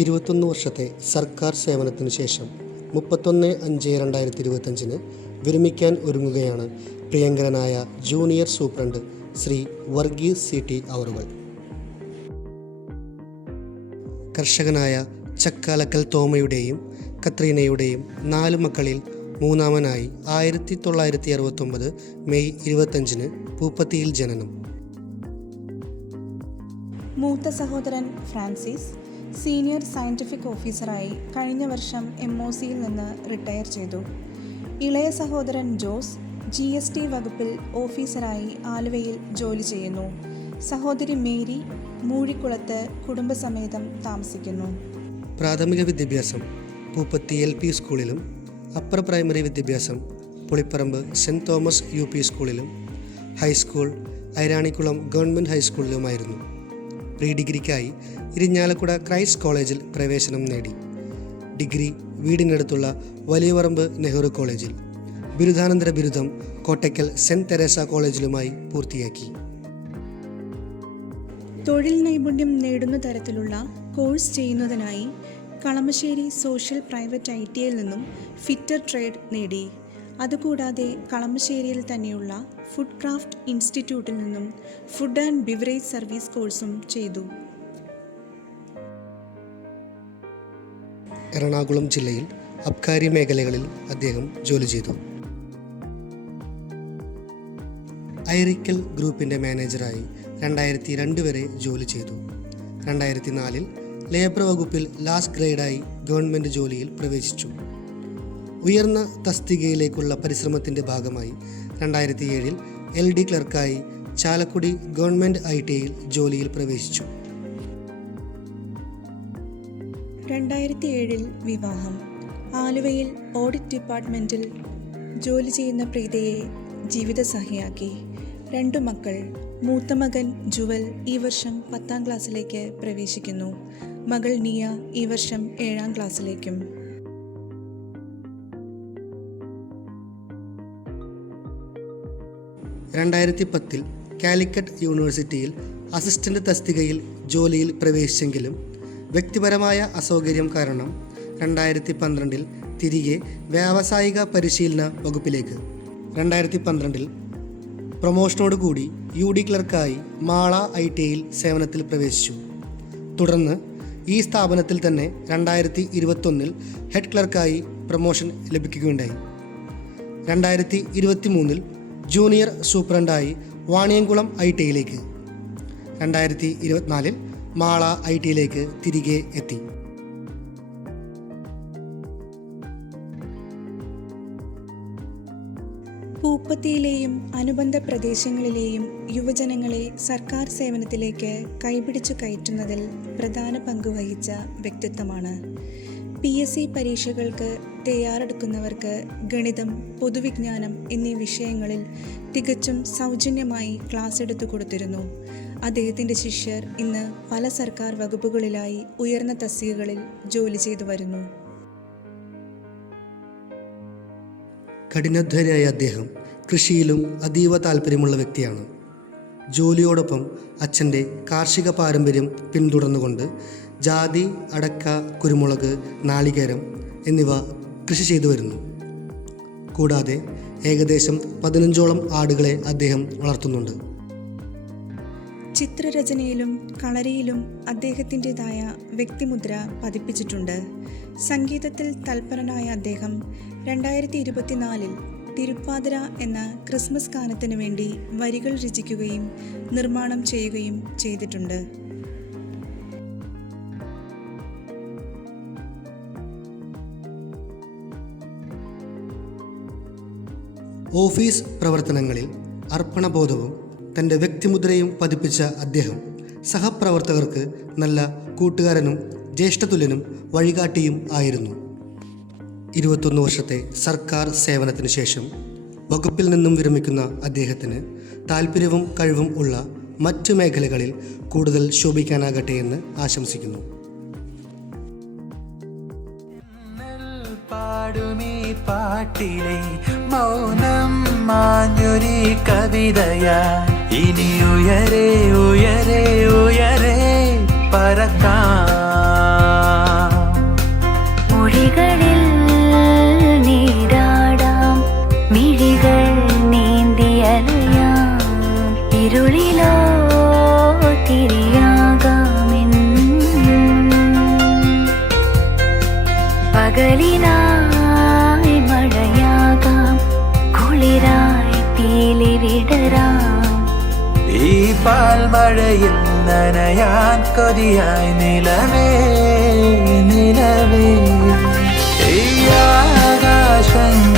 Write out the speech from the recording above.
21 വർഷത്തെ സർക്കാർ സേവനത്തിനു ശേഷം 31/5/2025 വിരമിക്കാൻ ഒരുങ്ങുകയാണ് പ്രിയങ്കരനായ junior superintendent Shri Varghese CT അവറുകൾ. കർഷകനായ ചക്കാലക്കൽ തോമയുടെയും കത്രീനയുടെയും 4 മക്കളിൽ മൂന്നാമനായി 1969 മെയ് 25 പൂപ്പത്തിയിൽ ജനനം. മൂത്ത സഹോദരൻ ഫ്രാൻസിസ് സീനിയർ സയൻറ്റിഫിക് ഓഫീസറായി കഴിഞ്ഞ വർഷം MOCയിൽ നിന്ന് റിട്ടയർ ചെയ്തു. ഇളയ സഹോദരൻ ജോസ് GST വകുപ്പിൽ ഓഫീസറായി ആലുവയിൽ ജോലി ചെയ്യുന്നു. സഹോദരി മേരി മൂഴിക്കുളത്ത് കുടുംബസമേതം താമസിക്കുന്നു. പ്രാഥമിക വിദ്യാഭ്യാസം പൂപ്പത്തി LP സ്കൂളിലും അപ്പർ പ്രൈമറി വിദ്യാഭ്യാസം പുളിപ്പറമ്പ് സെൻറ് തോമസ് UP സ്കൂളിലും ഹൈസ്കൂൾ ഐരാണിക്കുളം ഗവൺമെൻറ് ഹൈസ്കൂളിലുമായിരുന്നു. പ്രീ ഡിഗ്രിക്കായി ഇരിഞ്ഞാലക്കുട ക്രൈസ്റ്റ് കോളേജിൽ പ്രവേശനം നേടി. ഡിഗ്രി വീടിനടുത്തുള്ള വലിയപറമ്പ് നെഹ്റു കോളേജിൽ, ബിരുദാനന്തര ബിരുദം കോട്ടയ്ക്കൽ സെൻറ് തെരേസ കോളേജിലുമായി പൂർത്തിയാക്കി. തൊഴിൽ നൈപുണ്യം നേടുന്ന തരത്തിലുള്ള കോഴ്സ് ചെയ്യുന്നതിനായി കളമശ്ശേരി സോഷ്യൽ പ്രൈവറ്റ് ITയിൽ നിന്നും ഫിറ്റർ ട്രേഡ് നേടി. അതുകൂടാതെ കളമശ്ശേരിയിൽ തന്നെയുള്ള ഫുഡ് ക്രാഫ്റ്റ് ഇൻസ്റ്റിറ്റ്യൂട്ടിൽ നിന്നും ഫുഡ് ആൻഡ് ബിവറേജ് സർവീസ് കോഴ്സും ചെയ്തു. എറണാകുളം ജില്ലയിൽ അബ്കാരി മേഖലകളിൽ അദ്ദേഹം ജോലി ചെയ്തു. ഐറിക്കൽ ഗ്രൂപ്പിൻ്റെ മാനേജറായി 2002 വരെ ജോലി ചെയ്തു. 2004 ലേബർ വകുപ്പിൽ ലാസ്റ്റ് ഗ്രേഡായി ഗവൺമെൻറ് ജോലിയിൽ പ്രവേശിച്ചു. ഉയർന്ന തസ്തികയിലേക്കുള്ള പരിശ്രമത്തിൻ്റെ ഭാഗമായി 2007 LD ക്ലർക്കായി ചാലക്കുടി ഗവൺമെൻറ് ITയിൽ ജോലിയിൽ പ്രവേശിച്ചു. 2007 വിവാഹം. ആലുവയിൽ ഓഡിറ്റ് ഡിപ്പാർട്ട്മെൻറ്റിൽ ജോലി ചെയ്യുന്ന പ്രീതയെ ജീവിതസഖിയാക്കി. 2 മക്കൾ. മൂത്ത മകൻ ജുവൽ ഈ വർഷം 10ാം ക്ലാസ്സിലേക്ക് പ്രവേശിക്കുന്നു. മകൾ നിയ ഈ വർഷം 7ാം ക്ലാസ്സിലേക്കും. 2010 കാലിക്കറ്റ് യൂണിവേഴ്സിറ്റിയിൽ അസിസ്റ്റൻ്റ് തസ്തികയിൽ ജോലിയിൽ പ്രവേശിച്ചെങ്കിലും വ്യക്തിപരമായ അസൗകര്യം കാരണം 2012 തിരികെ വ്യാവസായിക പരിശീലന വകുപ്പിലേക്ക്. 2012 പ്രൊമോഷനോടുകൂടി UD ക്ലർക്കായി മാള ITയിൽ സേവനത്തിൽ പ്രവേശിച്ചു. തുടർന്ന് ഈ സ്ഥാപനത്തിൽ തന്നെ 2021 ഹെഡ് ക്ലർക്കായി പ്രൊമോഷൻ ലഭിക്കുകയുണ്ടായി. 2023 ജൂനിയർ സൂപ്രണ്ടായി വാണിയംകുളം ITയിലേക്ക്. 2024 മാള ITയിലേക്ക് തിരികെ എത്തി. പൂപ്പത്തിയിലെയും അനുബന്ധ പ്രദേശങ്ങളിലെയും യുവജനങ്ങളെ സർക്കാർ സേവനത്തിലേക്ക് കൈപിടിച്ചു കയറ്റുന്നതിൽ പ്രധാന പങ്കുവഹിച്ച വ്യക്തിത്വമാണ്. PSC പരീക്ഷകൾക്ക് തയ്യാറെടുക്കുന്നവർക്ക് ഗണിതം, പൊതുവിജ്ഞാനം എന്നീ വിഷയങ്ങളിൽ തികച്ചും സൗജന്യമായി ക്ലാസ് എടുത്തു കൊടുത്തിരുന്നു. അദ്ദേഹത്തിൻ്റെ ശിഷ്യർ ഇന്ന് പല സർക്കാർ വകുപ്പുകളിലായി ഉയർന്ന തസ്തികകളിൽ ജോലി ചെയ്തു വരുന്നു. കഠിനാധ്വാനിയായ അദ്ദേഹം കൃഷിയിലും അതീവ താല്പര്യമുള്ള വ്യക്തിയാണ്. ജോലിയോടൊപ്പം അച്ഛൻ്റെ കാർഷിക പാരമ്പര്യം പിന്തുടർന്നുകൊണ്ട് ജാതി, അടക്ക, കുരുമുളക്, നാളികേരം എന്നിവ കൃഷി ചെയ്തു വരുന്നു. കൂടാതെ ഏകദേശം 15ഓളം ആടുകളെ അദ്ദേഹം വളർത്തുന്നുണ്ട്. ചിത്രരചനയിലും കളരിയിലും അദ്ദേഹത്തിൻ്റെതായ വ്യക്തിമുദ്ര പതിപ്പിച്ചിട്ടുണ്ട്. സംഗീതത്തിൽ തൽപരനായ അദ്ദേഹം 2024 തിരുപ്പാതിര എന്ന ക്രിസ്മസ് ഗാനത്തിനു വേണ്ടി വരികൾ രചിക്കുകയും നിർമ്മാണം ചെയ്യുകയും ചെയ്തിട്ടുണ്ട്. ഓഫീസ് പ്രവർത്തനങ്ങളിൽ അർപ്പണബോധവും തൻ്റെ വ്യക്തിമുദ്രയും പതിപ്പിച്ച അദ്ദേഹം സഹപ്രവർത്തകർക്ക് നല്ല കൂട്ടുകാരനും ജ്യേഷ്ഠതുല്യനും വഴികാട്ടിയും ആയിരുന്നു. 21 വർഷത്തെ സർക്കാർ സേവനത്തിനു ശേഷം വകുപ്പിൽ നിന്നും വിരമിക്കുന്ന അദ്ദേഹത്തിന് താല്പര്യവും കഴിവും ഉള്ള മറ്റു മേഖലകളിൽ കൂടുതൽ ശോഭിക്കാനാകട്ടെ എന്ന് ആശംസിക്കുന്നു. പാട്ടിലെ മൗനം മാഞ്ഞൊരു കവിതയാ ഇനി ഉയരെ ഉയരെ ഉയരെ പറക്കാം. മഴയിൽ നനയാൻ കൊതിയായി നിലവേ നിലവേ ഈ ആകാശങ്ങൾ